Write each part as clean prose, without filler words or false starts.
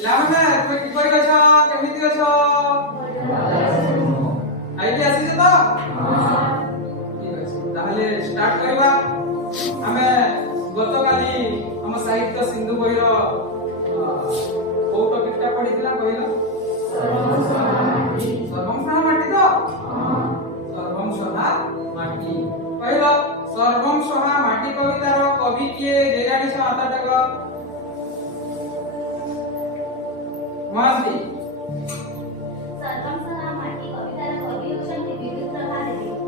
ପିଲାମାନେ ତୁମେ କିପରି ଅଛ? କେମିତି ଅଛ? ଆଇଡି ଆସିছে ତ? ଠିକ ଅଛି, ତାହେଲେ ଷ୍ଟାର୍ଟ କରିବା। ଆମେ ଗତକାଲି ଆମ ସାହିତ୍ୟ ସିନ୍ଧୁ ବହିର କୋଉ ଟପିକଟା ପଢିଥିଲା କହିଲ? ସର୍ବଂସହା ମାଟି ତ? ସର୍ବଂସହା ମାଟି କହିଲ। ସର୍ବଂସହା ମାଟି କବିତାର କବି କିଏ? ଯେ ଜାଣିଛ ହାତ ଟେକ। Mohanty.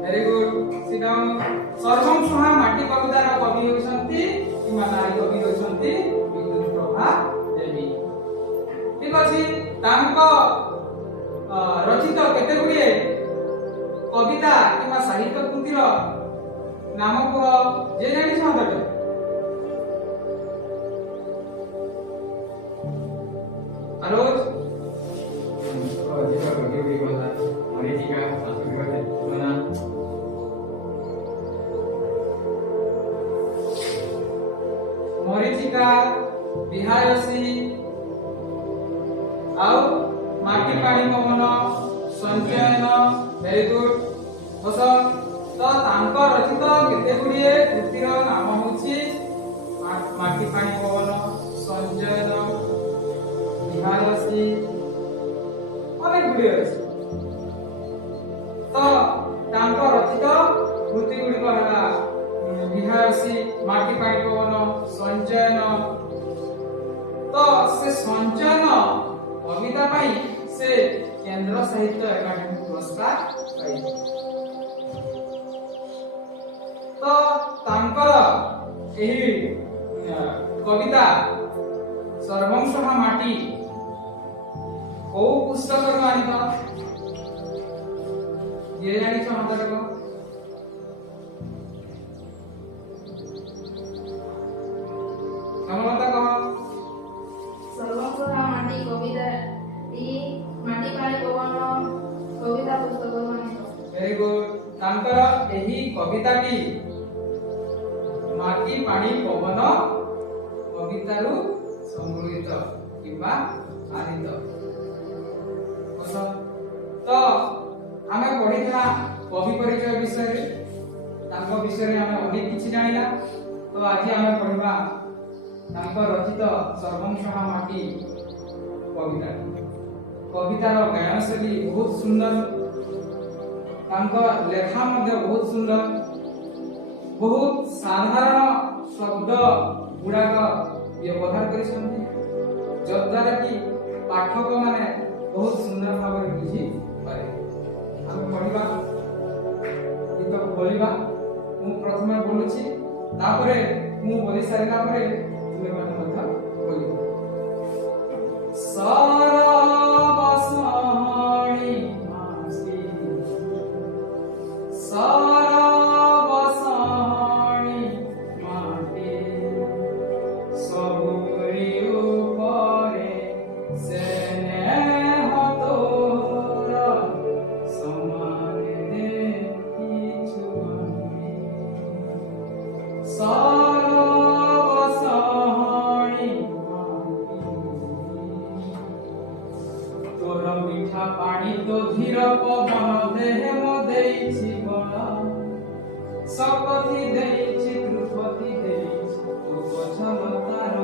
Very good. Sit down. ସର୍ବଂସହା ମାଟି କବିତାର କବି ହେଉଛନ୍ତି କିମ୍ବା ନାରୀ କବି ହେଉଛନ୍ତି ବିଦ୍ୟୁତ ପ୍ରଭା ଦେବୀ। ଠିକ ଅଛି, ତାଙ୍କ ରଚିତ କେତେ ଗୁଡ଼ିଏ କବିତା କିମ୍ବା ସାହିତ୍ୟ କୃତିର ନାମ କୁହ। ଯେ ଜାଣିଛ ହାତରେ? ଆରୋଜ मरीचिका, बिहारसी आउ माटी पानी पवन संचयन। Very good. बस तो तांको रचित केते गुडिए कृतिर नाम होछि माटी पानी पवन संचयन बिहारसी अनेक गुडिए अछि। तो तांको रचित कृति गुडी कहला बिहारसी माटी पानी पवन संचयन। तो से संचयन कविता पाई से केंद्र साहित्य एकाडेमी पुरस्कार पाई। तो तांकर एही कविता सर्वंसहा माटी को पुस्तक रो आनित ये जानि छ हमरा को कमलता कह। सर्वंसहा माटी कविता ई माटी पानी पवन कविता पुस्तक आनित। Very good. तांकर एही कविताटी माटी पानी पवन कवितारू संग्रहित किबा आनित। तो आमे पढिथला कवि परिचय विषय रे, तांको विषय रे आमे अनेक किछि जानिला। तो आज आमे पढिबा तांको रचित सर्वंसहा माटी कविता। कवितार गायन शैली बहुत सुंदर, तांको लेखा मध्ये बहुत सुंदर, बहुत साधारण शब्द गुड़ाक व्यवहार करिसंती, जद्वारा कि पाठक माने बहुत सुंदर भाव बुझी पारे। हम पढ़िबा गीत बोलिबा। मु प्रथमे बोलुछि, तापरे मु बोली सारिला परे तुमे माने मथा बोलिबो। सरबसहाणी मासी सरबसहाणी माटी सबुरी उपरे स्नेह तोर समान देखिछु আমি। सरबसहाणी तोर मिठा पानी तो धीर पवन देह देइछि बड़ा सकति देइछि कृपति देइछि तो वचन तार।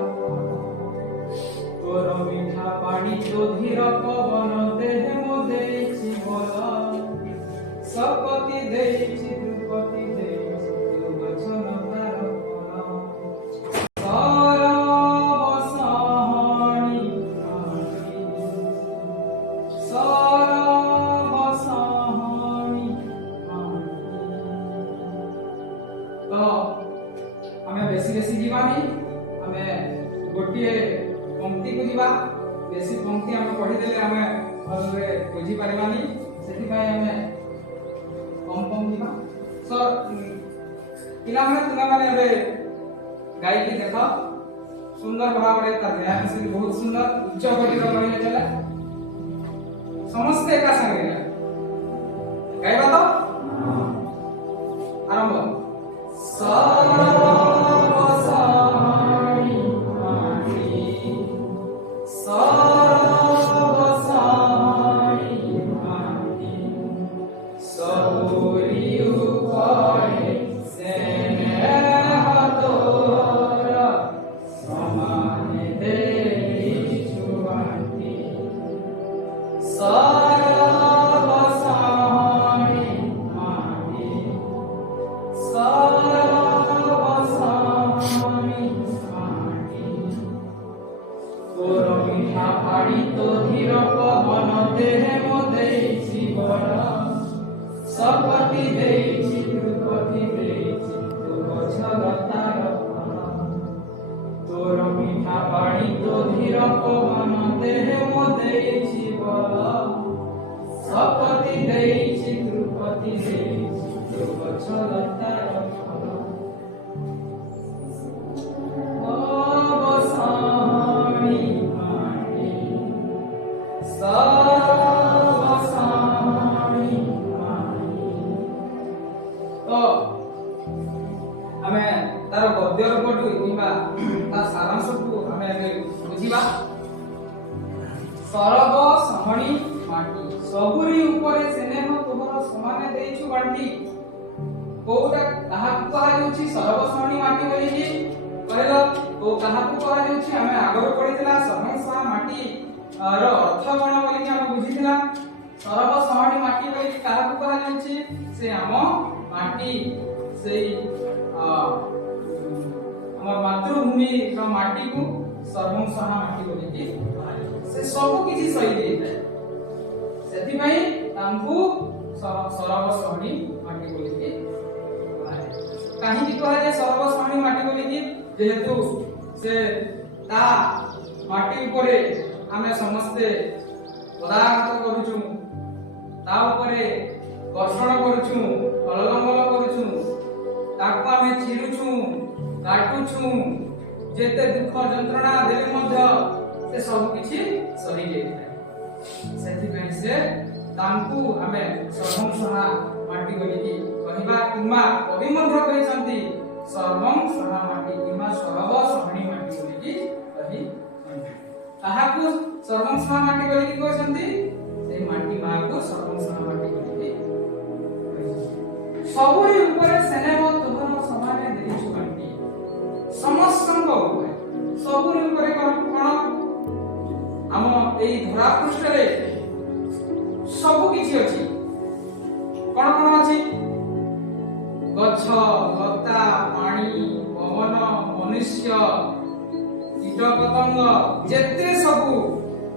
तोर मिठा पानी तो धीर पवन देह देइछि बड़ा सकति देइछि कृपति देइछि तो वचन तार। सरबसहाणी सरबसहाणी। तो हमें बेसी बेसी जीवानी, हमें गोटिए पंक्ति को जीवा। बेसी पंक्ति हमें पढ़ी देले हमें भलरे बुझी परिबानी, सेति भाई हमें कम कम जीवा। सर पिला माने तुना माने एबे गाई की देखो सुंदर भाव रे तार ध्यान से बहुत सुंदर उच्च कोटि रो कहले चले समस्त एका संगे गाइबा तो आरंभ। सरबसहाणी माटी तोर मिठा पाड़ी तो धीर पवन देह मो देइछि बड़ा सपति देइछि द्रुपति देइछि तो गछलतार तोर मिठा पाड़ी तो धीर पवन देह मो देइछि बड़ा सपति देइछि द्रुपति देइछि तो गछलतार तार गद्यर पटु किंबा ता सारांश को हमें बुझिबा सरब सहणी माटी सबुरी ऊपर स्नेह तोहर समान देइछु बांटी कोउटा कहा कहा जाउछि सरब सहणी माटी बोली कि कहलो तो कहा कहा जाउछि हमें आगर पडितला सहसा माटी रो अर्थ कोन बोली कि हम बुझितला सरब सहणी माटी बोली कि कहा कहा जाउछि से हम माटी से हमर मातृभूमि रो माटी को सर्वंसहा माटी बोली कि से सब किछि सही देता है सेति पई तांकू सरब सहणी माटी बोली कि काहे कि कहा जाय सरब सहणी माटी बोली कि जेहेतु से ता माटी ऊपर हमें समस्ते पदार्थ करूछु ता ऊपर कर्षण करूछु हललंगल करूछु ताको हमें चिरुछु काटुछु जेते दुख यंत्रणा देले मध्य से सब किछि सही जाय सेति कहि से तांकू हमें सर्वंसहा माटी बोली कि कहिबा किमा कवि मध्य कहिसंती सर्वंसहा माटी किमा सरब सहणी माटी बोली कि कहि ताहाकू सर्वंसहा माटी बोली कि कहिसंती से माटी मा को सर्वंसहा माटी बोली कि सबुरी ऊपर स्नेह तोहर समान देइछु बांटी समस्तंक ऊपर सबुरी ऊपर कोन हम एई धरा पृष्ठ रे सब किछि अछि कोन कोन अछि गच्छ लता पानी पवन मनुष्य कीट पतंग जेते सब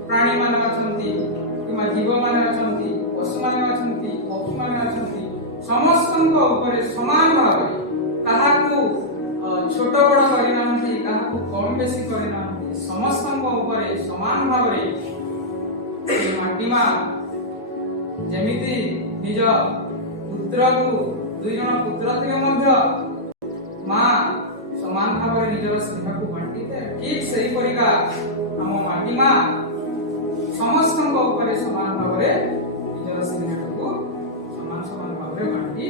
प्राणी मान अछंती किमा जीव मान अछंती पशु मान अछंती पक्षी मान अछंती समस्तंक ऊपर समान भाव काहाकू छोट बड़ करि नांती काहाकू कम बेसी करि नांती समस्तंक ऊपर समान भाव रे माटीमा जेमिति निज पुत्र को दुई जन पुत्र थिले मध्य मां समान भाव रे निजर स्नेह को बांटीते ठीक सही परिका हम माटीमा समस्तंक ऊपर समान भाव रे निजर स्नेह को समान भाव रे बांटी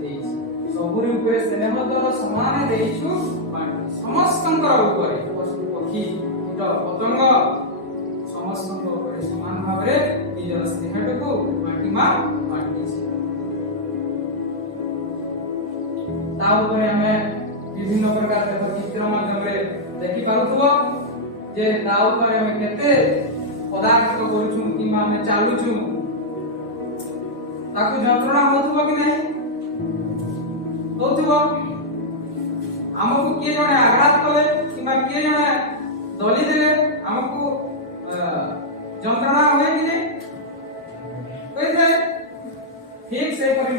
देइछि सबुरी ऊपर स्नेह द्वारा समान देइछु बांटी समस्तंक ऊपर पशु पक्षी कीट पतंग समस्तंक ऊपर समान भाव रे निजर स्नेह को माटीमा बांटीछि ता ऊपर हमें विभिन्न प्रकार के चित्र माध्यम रे देखि पारुथबो जे ता ऊपर हमें केते पदार्थ करूछु किमा हमें चालुछु ताकू यंत्रणा होथबो कि नहीं होथबो हमको किए जने आघात कले किमा किए जने दली देले हमको यंत्रणा होय कि नहीं होय ठीक से परि